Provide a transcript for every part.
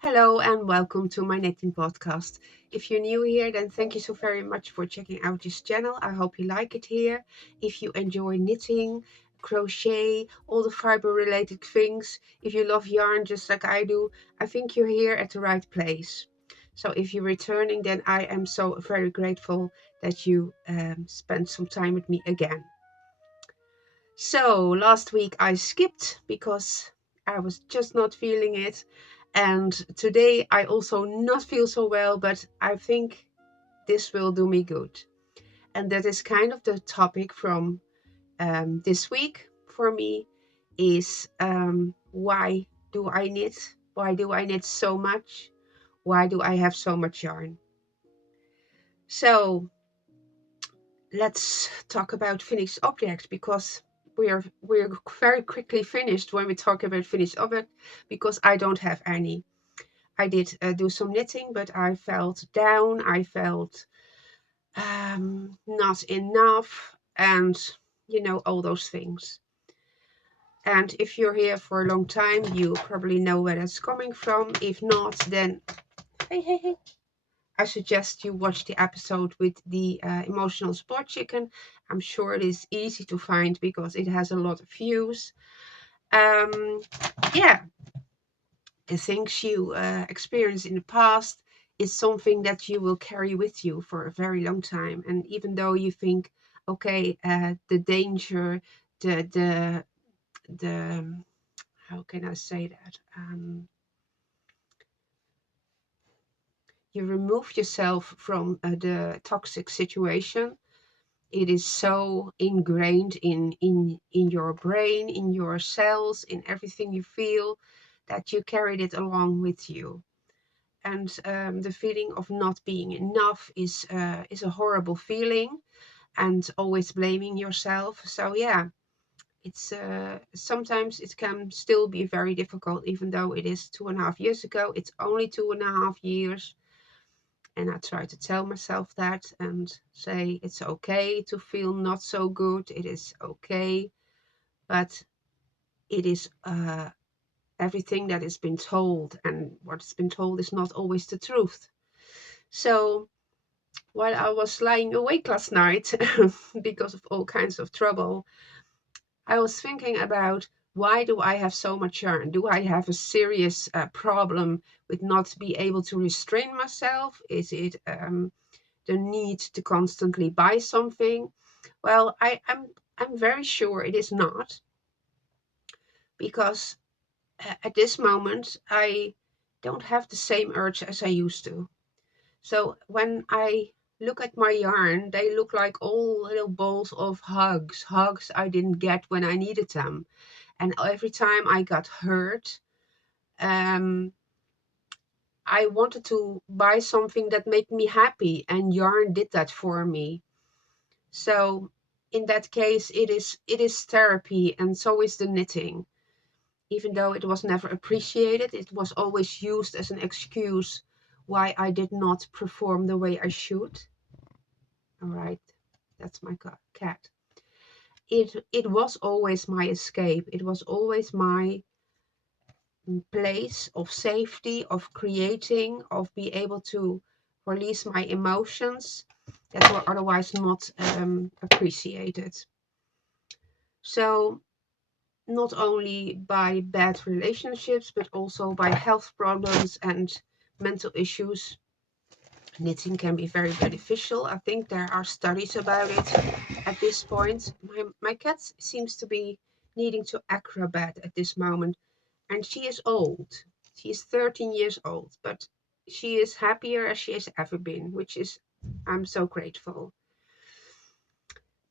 Hello and welcome to my knitting podcast. If you're new here, then thank you so very much for checking out this channel. I hope you like it here. If you enjoy knitting, crochet, all the fiber related things, if you love yarn just like I do, I think you're here at the right place. So if you're returning, then I am so very grateful that you spent some time with me again. So last week I skipped because I was just not feeling it. And today I also not feel so well, but I think this will do me good. And that is kind of the topic from this week for me is why do I knit? Why do I knit so much? Why do I have so much yarn? So let's talk about finished objects because we're very quickly finished when we talk about finished object because I don't have any. I did do some knitting, but I felt down. I felt not enough, and all those things. And if you're here for a long time, you probably know where that's coming from. If not, then hey. I suggest you watch the episode with the emotional sport chicken. I'm sure it is easy to find because it has a lot of views. Yeah, the things you experienced in the past is something that you will carry with you for a very long time. And even though you think, okay, the danger, the how can I say that? You remove yourself from the toxic situation. It is so ingrained in your brain, in your cells, in everything you feel, that you carried it along with you. And the feeling of not being enough is a horrible feeling, and always blaming yourself. So yeah, it's sometimes it can still be very difficult, even though it is 2.5 years ago. It's only 2.5 years. And I try to tell myself that and say it's okay to feel not so good. It is okay. But it is everything that has been told. And what's been told is not always the truth. So while I was lying awake last night because of all kinds of trouble, I was thinking about, why do I have so much yarn? Do I have a serious problem with not be able to restrain myself? Is it the need to constantly buy something? Well, I'm very sure it is not, because at this moment I don't have the same urge as I used to. So when I look at my yarn, they look like all little balls of hugs I didn't get when I needed them. And every time I got hurt, I wanted to buy something that made me happy, and yarn did that for me. So in that case, it is therapy, and so is the knitting. Even though it was never appreciated, it was always used as an excuse why I did not perform the way I should. All right, that's my cat. It was always my escape. It was always my place of safety, of creating, of be able to release my emotions that were otherwise not appreciated. So not only by bad relationships, but also by health problems and mental issues, knitting can be very beneficial. I think there are studies about it at this point. My cat seems to be needing to acrobat at this moment, and she is old. She is 13 years old, but she is happier as she has ever been, which is, I'm so grateful.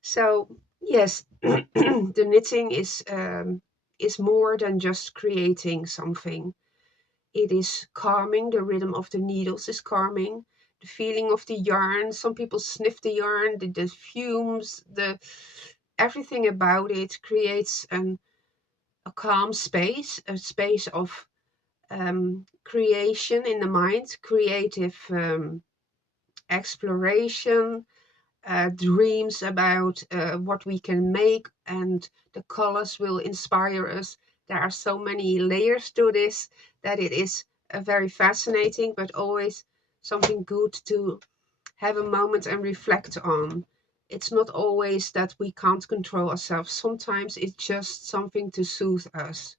So yes, the knitting is more than just creating something. It is calming. The rhythm of the needles is calming. The feeling of the yarn. Some people sniff the yarn, the fumes, the everything about it creates a calm space, a space of creation in the mind, creative exploration, dreams about what we can make, and the colors will inspire us. There are so many layers to this that it is very fascinating, but always something good to have a moment and reflect on. It's not always that we can't control ourselves. Sometimes it's just something to soothe us,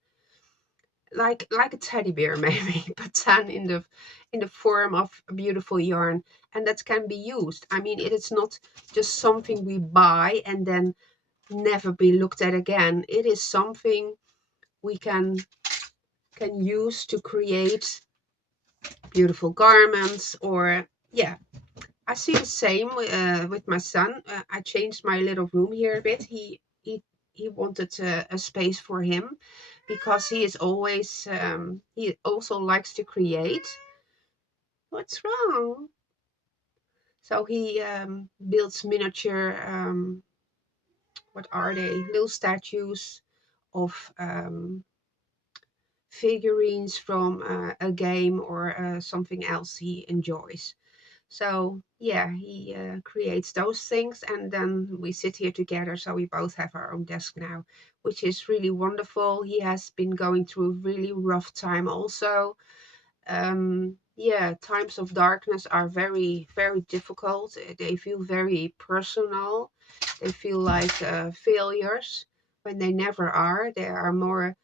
like a teddy bear maybe, but then in the form of a beautiful yarn, and that can be used. I mean, it is not just something we buy and then never be looked at again. It is something we can use to create beautiful garments. Or yeah, I see the same with my son. I changed my little room here a bit. He wanted a space for him because he is always he also likes to create. What's wrong? So he builds miniature what are they? Little statues of figurines from a game or something else he enjoys. So yeah, he creates those things, and then we sit here together. So we both have our own desk now, which is really wonderful. He has been going through a really rough time also. Yeah, times of darkness are very, very difficult. They feel very personal. They feel like failures when they never are. They are more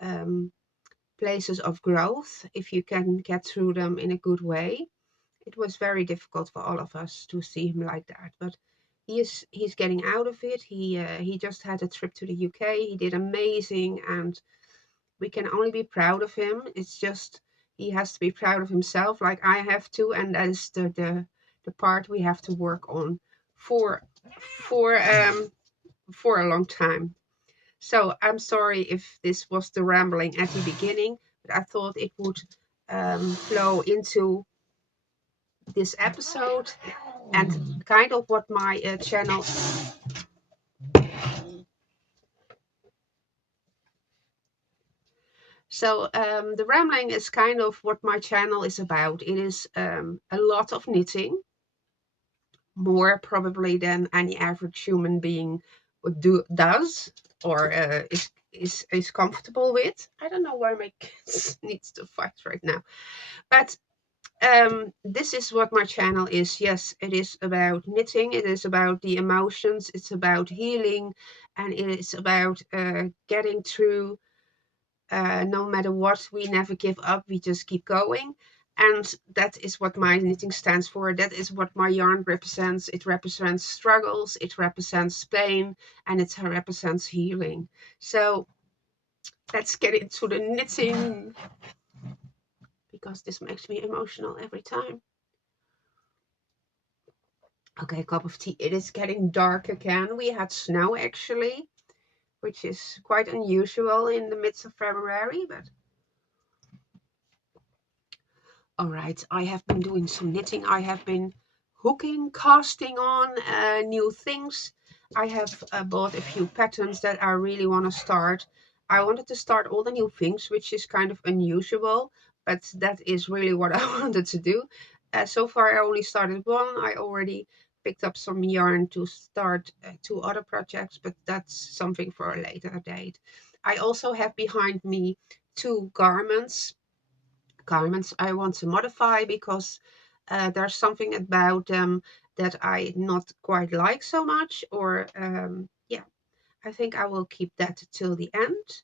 um, places of growth if you can get through them in a good way. It was very difficult for all of us to see him like that, but he's getting out of it. He just had a trip to the UK. He did amazing, and we can only be proud of him. It's just he has to be proud of himself, like I have to, and that is the part we have to work on for for um for a long time. So I'm sorry if this was the rambling at the beginning, but I thought it would flow into this episode and kind of what my channel. So the rambling is kind of what my channel is about. It is a lot of knitting, more probably than any average human being does or is comfortable with. I don't know why my kids needs to fight right now, but this is what my channel is. Yes, it is about knitting. It is about the emotions. It's about healing, and it is about getting through. No matter what, we never give up. We just keep going. And that is what my knitting stands for. That is what my yarn represents. It represents struggles, it represents pain, and it represents healing. So let's get into the knitting, because this makes me emotional every time. Okay, cup of tea. It is getting dark again. We had snow actually, which is quite unusual in the midst of February, but All right, I have been doing some knitting. I have been hooking, casting on new things. I have bought a few patterns that I really want to start. I wanted to start all the new things, which is kind of unusual, but that is really what I wanted to do. So far, I only started one. I already picked up some yarn to start two other projects, but that's something for a later date. I also have behind me two garments I want to modify because there's something about them that I not quite like so much, or yeah, I think I will keep that till the end.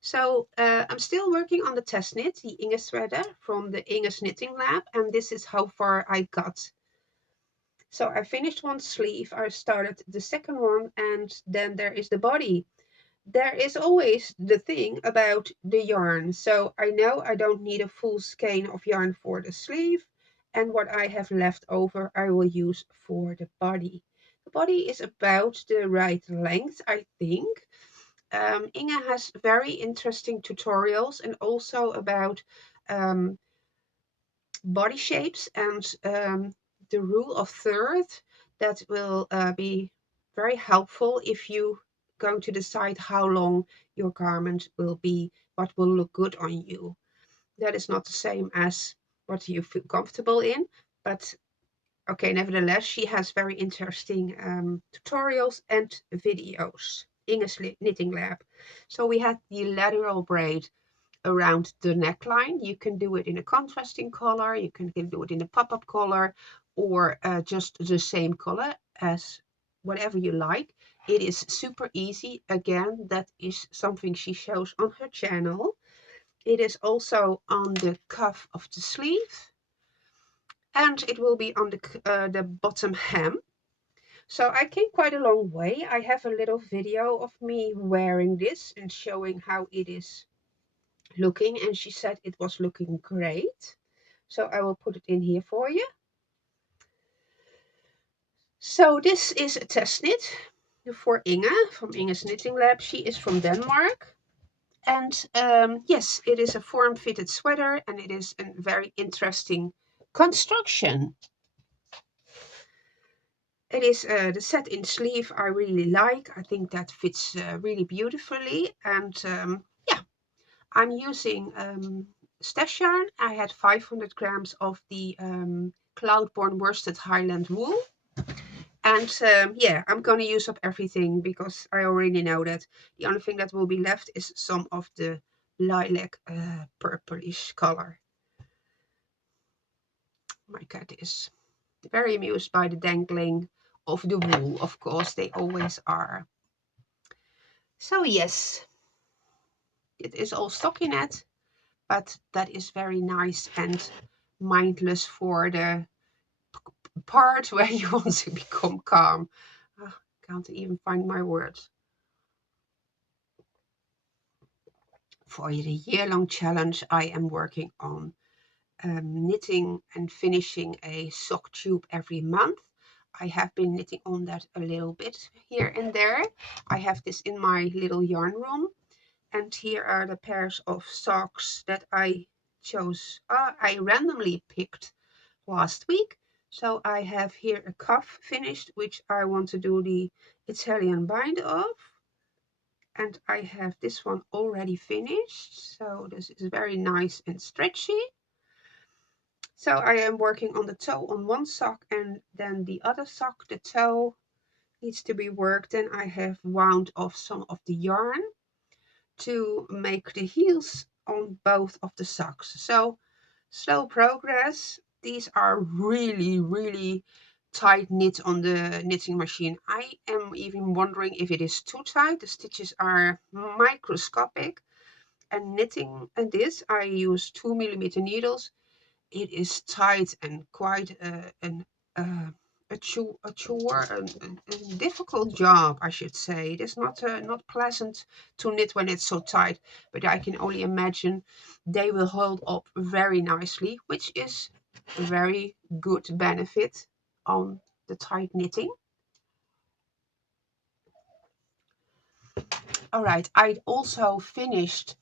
So I'm still working on the test knit, the Inge sweater from the Inge's Knitting Lab, and this is how far I got. So I finished one sleeve, I started the second one, and then there is the body. There is always the thing about the yarn. So I know I don't need a full skein of yarn for the sleeve, and what I have left over I will use for the body. The body is about the right length, I think. Inge has very interesting tutorials and also about um, body shapes and the rule of third that will be very helpful if you going to decide how long your garment will be, what will look good on you. That is not the same as what you feel comfortable in, but okay, nevertheless, she has very interesting tutorials and videos. Inge's Knitting Lab. So we had the lateral braid around the neckline. You can do it in a contrasting color, you can do it in a pop-up color, or just the same color as whatever you like. It is super easy. Again, that is something she shows on her channel. It is also on the cuff of the sleeve, and it will be on the bottom hem. So I came quite a long way. I have a little video of me wearing this and showing how it is looking, and she said it was looking great. So I will put it in here for you. So this is a test knit for Inge from Inge's Knitting Lab. She is from Denmark. And yes, it is a form-fitted sweater, and it is a very interesting construction. It is the set-in sleeve I really like. I think that fits really beautifully. And yeah, I'm using stash yarn. I had 500 grams of the Cloudborne worsted Highland wool. And yeah, I'm going to use up everything because I already know that the only thing that will be left is some of the lilac purplish color. My cat is very amused by the dangling of the wool. Of course, they always are. So yes, it is all stockinette, but that is very nice and mindless for the part where you want to become calm. Oh, can't even find my words. For the year-long challenge, I am working on knitting and finishing a sock tube every month. I have been knitting on that a little bit here and there. I have this in my little yarn room, and here are the pairs of socks that I chose. I randomly picked last week. So I have here a cuff finished, which I want to do the Italian bind of. And I have this one already finished. So this is very nice and stretchy. So I am working on the toe on one sock, and then the other sock, the toe needs to be worked. And I have wound off some of the yarn to make the heels on both of the socks. So slow progress. These are really, really tight knit on the knitting machine. I am even wondering if it is too tight. The stitches are microscopic. And knitting and this, I use 2mm needles. It is tight and quite uh, a chore, a difficult job, I should say. It is not pleasant to knit when it's so tight, but I can only imagine they will hold up very nicely, which is a very good benefit on the tight knitting. All right, I also finished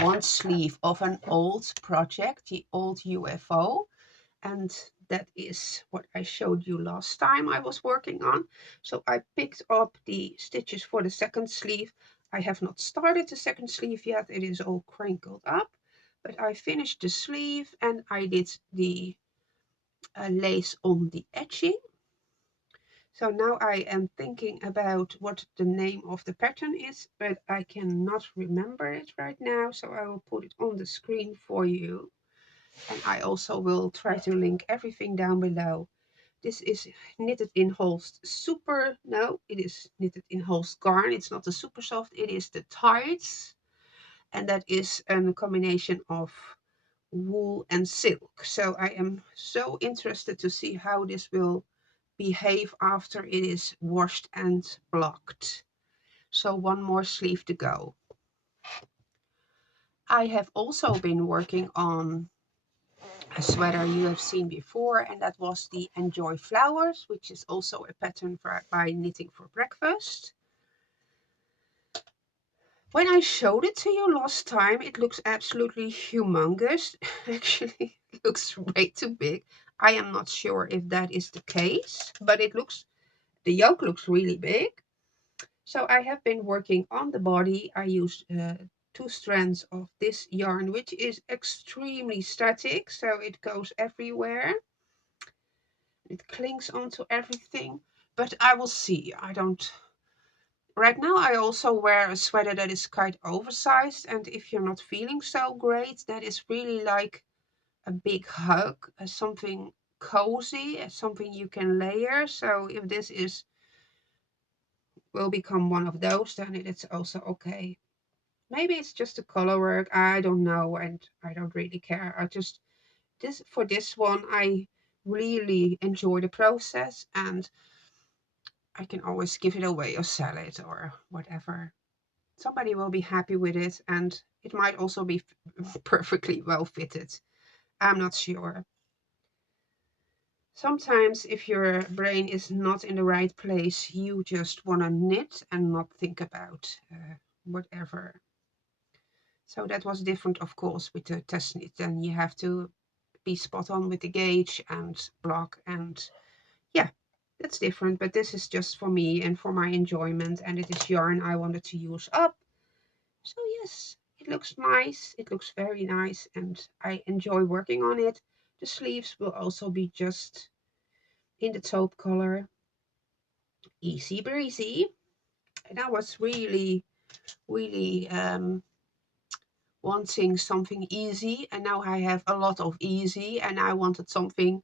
one sleeve of an old project, the old UFO, and that is what I showed you last time I was working on. So I picked up the stitches for the second sleeve. I have not started the second sleeve yet, it is all crinkled up, but I finished the sleeve and I did the lace on the edging. So now I am thinking about what the name of the pattern is, but I cannot remember it right now, so I will put it on the screen for you. And I also will try to link everything down below. This is knitted in Holst Super, no, it is knitted in Holst Garn. It's not the super soft, it is the tights. And that is a combination of wool and silk. So I am so interested to see how this will behave after it is washed and blocked. So one more sleeve to go. I have also been working on a sweater you have seen before, and that was the Enjoy Flowers, which is also a pattern by Knitting for Breakfast. When I showed it to you last time, it looks absolutely humongous. Actually, it looks way too big. I am not sure if that is the case, but the yoke looks really big. So I have been working on the body. I used 2 strands of this yarn, which is extremely static, so it goes everywhere. It clings onto everything, but I will see. I don't. Right now, I also wear a sweater that is quite oversized, and if you're not feeling so great, that is really like a big hug, something cozy, something you can layer. So if this will become one of those, then it's also okay. Maybe it's just the color work. I don't know, and I don't really care. I just for this one, I really enjoy the process, and I can always give it away or sell it or whatever. Somebody will be happy with it, and it might also be perfectly well fitted. I'm not sure. Sometimes if your brain is not in the right place, you just want to knit and not think about whatever. So that was different, of course, with the test knit. Then you have to be spot on with the gauge and block, and yeah, that's different. But this is just for me and for my enjoyment, and it is yarn I wanted to use up. So yes, it looks nice. It looks very nice, and I enjoy working on it. The sleeves will also be just in the taupe color. Easy breezy. And I was really wanting something easy, and now I have a lot of easy, and I wanted something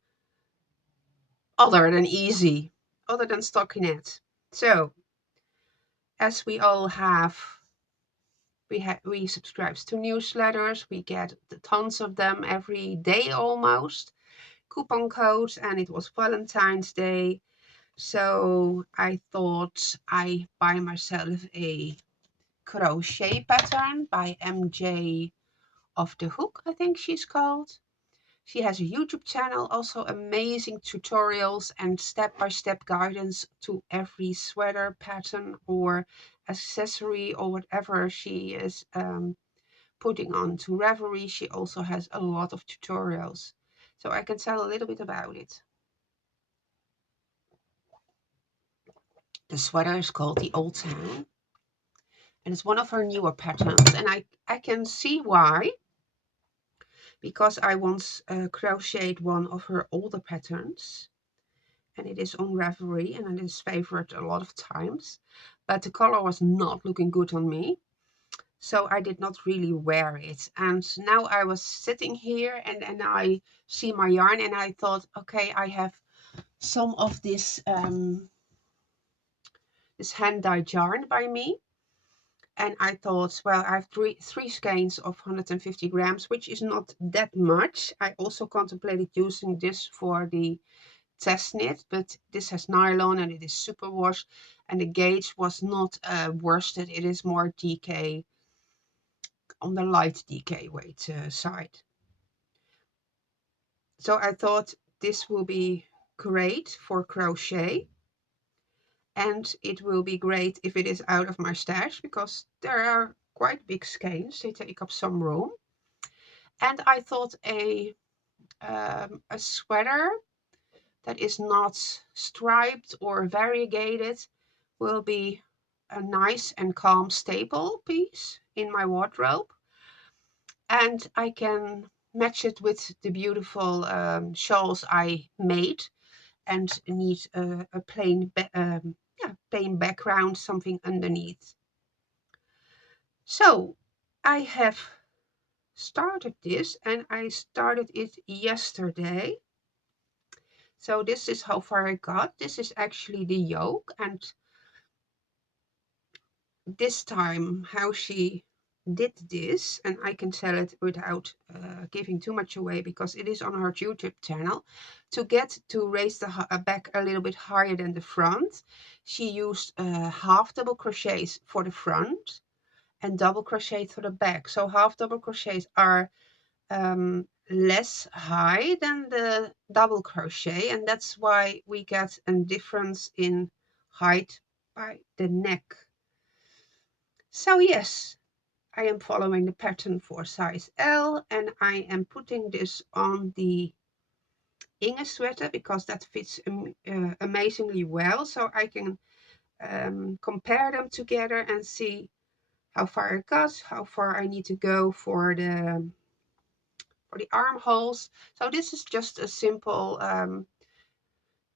other than easy, other than stockinette. So as we all have, we subscribe to newsletters, we get the tons of them every day almost, coupon codes, and it was Valentine's Day. So I thought I buy myself a crochet pattern by MJ of the Hook, I think she's called. She has a YouTube channel, also amazing tutorials and step-by-step guidance to every sweater pattern or accessory or whatever she is putting on to Ravelry. She also has a lot of tutorials. So I can tell a little bit about it. The sweater is called the Old Town, and it's one of her newer patterns, and I can see why, because I once crocheted one of her older patterns, and it is on Ravelry, and it is favored a lot of times, but the color was not looking good on me, so I did not really wear it. And now I was sitting here, and I see my yarn, and I thought, okay, I have some of this this hand-dyed yarn by me. And I thought, well, I have three skeins of 150 grams, which is not that much. I also contemplated using this for the test knit, but this has nylon and it is super wash, and the gauge was not worsted. It is more DK, on the light DK weight side. So I thought this will be great for crochet, and it will be great if it is out of my stash, because there are quite big skeins. They take up some room. And I thought a sweater that is not striped or variegated will be a nice and calm staple piece in my wardrobe. And I can match it with the beautiful shawls I made and need a plain, plain background, something underneath. So I have started this, and I started it yesterday. So this is how far I got. This is actually the yoke, and this time how she did this, and I can tell it without giving too much away because it is on her YouTube channel. To raise the back a little bit higher than the front, she used half double crochets for the front and double crochet for the back. So half double crochets are less high than the double crochet, and that's why we get a difference in height by the neck. So yes, I am following the pattern for size L, and I am putting this on the Inge sweater because that fits amazingly well. So I can compare them together and see how far I got, how far I need to go for the armholes. So this is just a simple,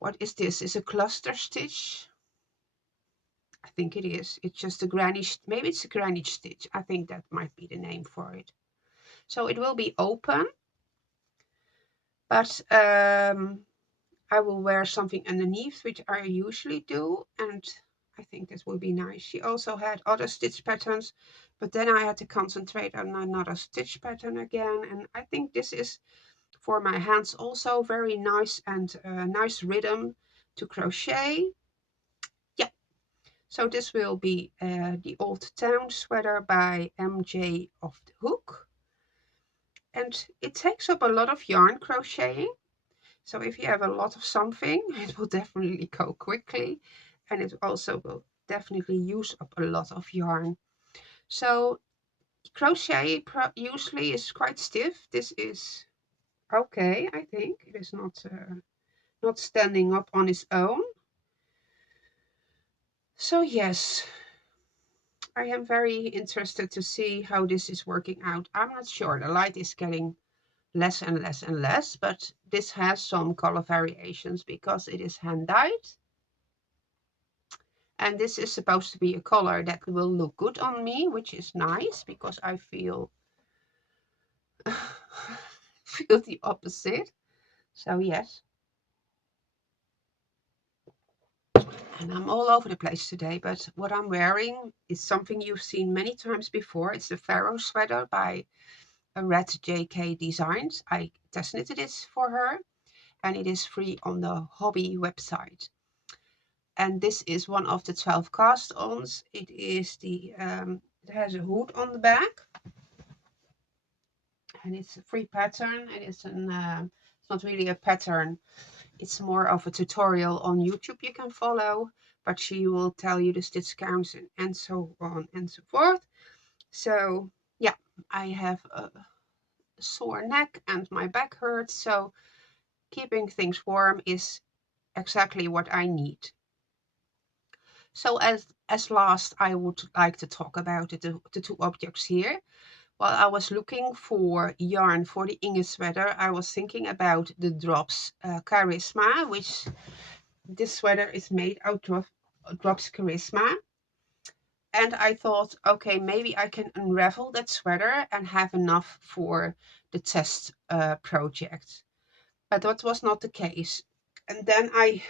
what is this? Is a cluster stitch? I think it is. It's just a granny, maybe it's a granny stitch. I think that might be the name for it. So it will be open, but I will wear something underneath, which I usually do, and I think this will be nice. She also had other stitch patterns, but then I had to concentrate on another stitch pattern again, and I think this is for my hands also very nice, and nice rhythm to crochet. Yeah, so this will be the Old Town sweater by MJ of the Hook, and it takes up a lot of yarn crocheting. So if you have a lot of something, it will definitely go quickly, and it also will definitely use up a lot of yarn. So crochet usually is quite stiff. This is okay, I think. It is not standing up on its own. So yes, I am very interested to see how this is working out. I'm not sure. The light is getting less and less and less, but this has some color variations because it is hand dyed. And this is supposed to be a color that will look good on me, which is nice because I feel feel the opposite. So yes. And I'm all over the place today, but what I'm wearing is something you've seen many times before. It's the Pharaoh sweater by Red JK Designs. I test knitted this for her, and it is free on the hobby website. And this is one of the 12 cast-ons. It is it has a hood on the back, and it's a free pattern, and it's not really a pattern. It's more of a tutorial on YouTube you can follow, but she will tell you the stitch counts and so on and so forth. So yeah, I have a sore neck and my back hurts, so keeping things warm is exactly what I need. So as last, I would like to talk about the two objects here. While I was looking for yarn for the Inge sweater, I was thinking about the Drops Charisma, which this sweater is made out of Drops Charisma. And I thought, okay, maybe I can unravel that sweater and have enough for the test project. But that was not the case. And then I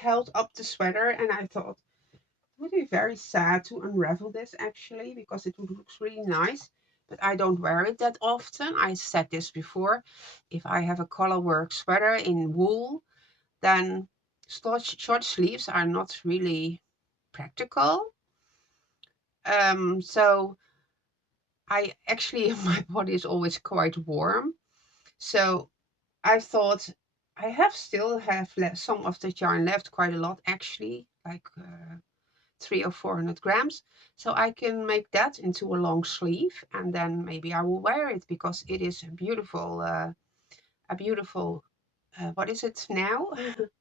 held up the sweater and I thought, it would be very sad to unravel this actually, because it would look really nice. But I don't wear it that often. I said this before. If I have a colourwork sweater in wool, then short sleeves are not really practical. So I actually, my body is always quite warm. So I thought I still have left some of the yarn left, quite a lot actually, like 300 or 400 grams. So I can make that into a long sleeve, and then maybe I will wear it because it is a beautiful, what is it now?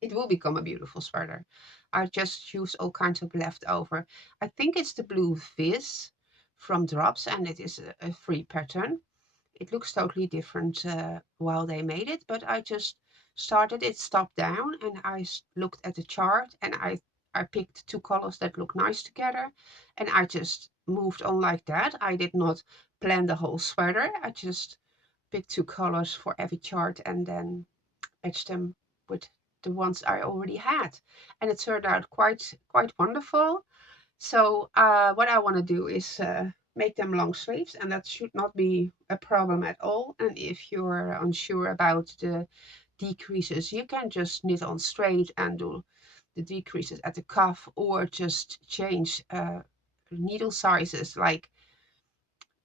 It will become a beautiful sweater. I just use all kinds of leftover. I think it's the blue Viz from Drops, and it is a free pattern. It looks totally different while they made it, but I just started it, stopped down, and I looked at the chart, and I picked two colors that look nice together, and I just moved on like that. I did not plan the whole sweater. I just picked two colors for every chart and then matched them with the ones I already had, and it turned out quite wonderful. So what I want to do is make them long sleeves, and that should not be a problem at all. And if you're unsure about the decreases, you can just knit on straight and do the decreases at the cuff, or just change needle sizes, like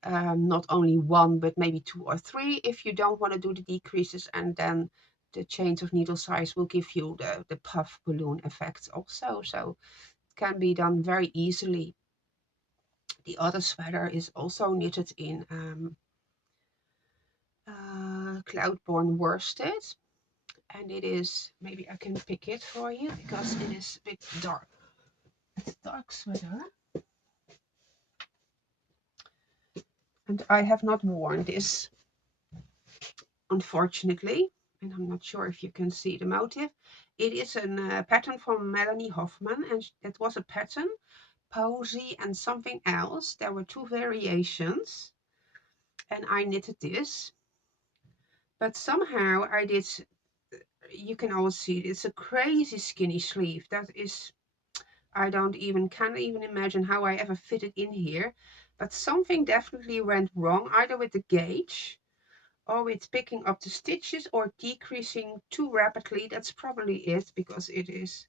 not only one, but maybe two or three if you don't want to do the decreases, and then the change of needle size will give you the puff balloon effect also. So it can be done very easily. The other sweater is also knitted in Cloudborne worsted, and it is, maybe I can pick it for you because it is a bit dark. It's a dark sweater, and I have not worn this, unfortunately, and I'm not sure if you can see the motif. It is a pattern from Melanie Hoffman, and it was a pattern, Posy and something else. There were two variations, and I knitted this, but somehow I did, you can all see it's a crazy skinny sleeve. That is, I don't even, can't even imagine how I ever fit it in here, but something definitely went wrong, either with the gauge or with picking up the stitches or decreasing too rapidly. That's probably it, because it is,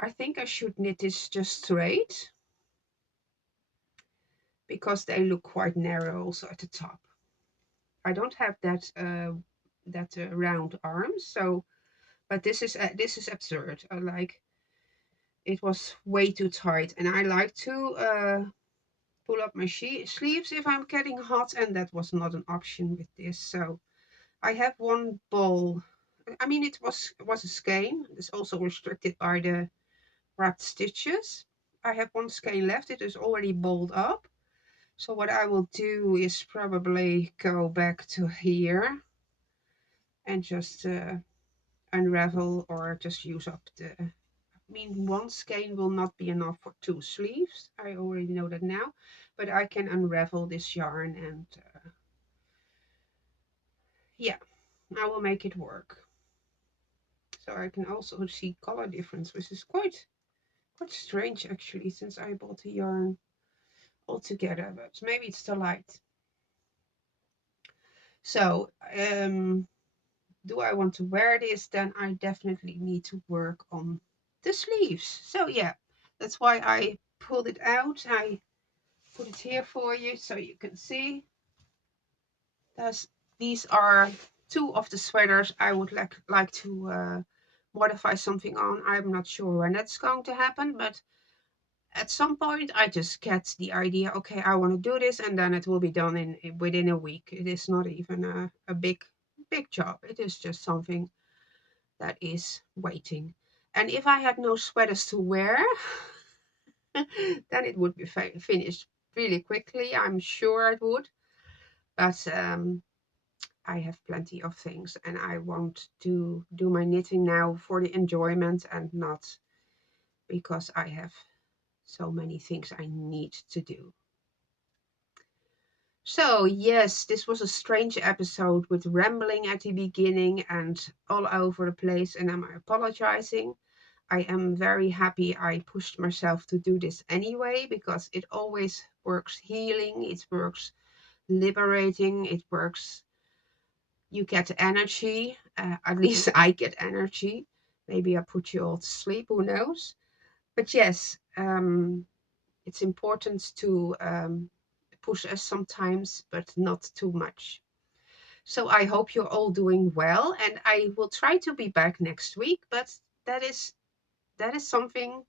I think I should knit this just straight, because they look quite narrow also at the top. I don't have that round arms, so, but this is absurd. I like, it was way too tight, and I like to pull up my sleeves if I'm getting hot, and that was not an option with this. So I have one ball. I mean, it was a skein. It's also restricted by the wrapped stitches. I have one skein left. It is already balled up. So what I will do is probably go back to here and just unravel, or just use up the, I mean, one skein will not be enough for two sleeves. I already know that now, but I can unravel this yarn, and yeah, I will make it work. So I can also see color difference, which is quite strange actually, since I bought the yarn all together, but maybe it's the light. So do I want to wear this? Then I definitely need to work on the sleeves. So yeah, that's why I pulled it out. I put it here for you so you can see. These are two of the sweaters I would like to modify something on. I'm not sure when that's going to happen, but at some point I just get the idea, okay, I want to do this, and then it will be done within a week. It is not even a big job. It is just something that is waiting. And if I had no sweaters to wear, then it would be finished really quickly. I'm sure it would. But I have plenty of things, and I want to do my knitting now for the enjoyment, and not because I have so many things I need to do. So yes, this was a strange episode with rambling at the beginning and all over the place, and I'm apologizing. I am very happy I pushed myself to do this anyway, because it always works healing, it works liberating, it works, you get energy, at least I get energy. Maybe I put you all to sleep, who knows? But yes, it's important to push us sometimes, but not too much. So I hope you're all doing well, and I will try to be back next week, but that is something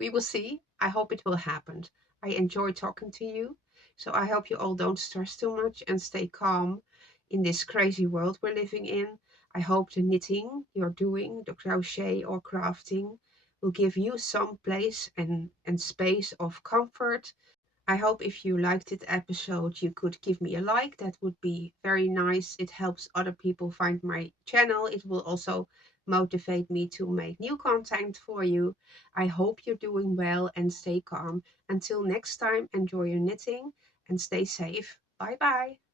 we will see. I hope it will happen. I enjoy talking to you. So I hope you all don't stress too much and stay calm in this crazy world we're living in. I hope the knitting you're doing, the crochet or crafting, will give you some place and space of comfort. I hope if you liked this episode, you could give me a like. That would be very nice. It helps other people find my channel. It will also motivate me to make new content for you. I hope you're doing well and stay calm. Until next time, enjoy your knitting and stay safe. Bye bye.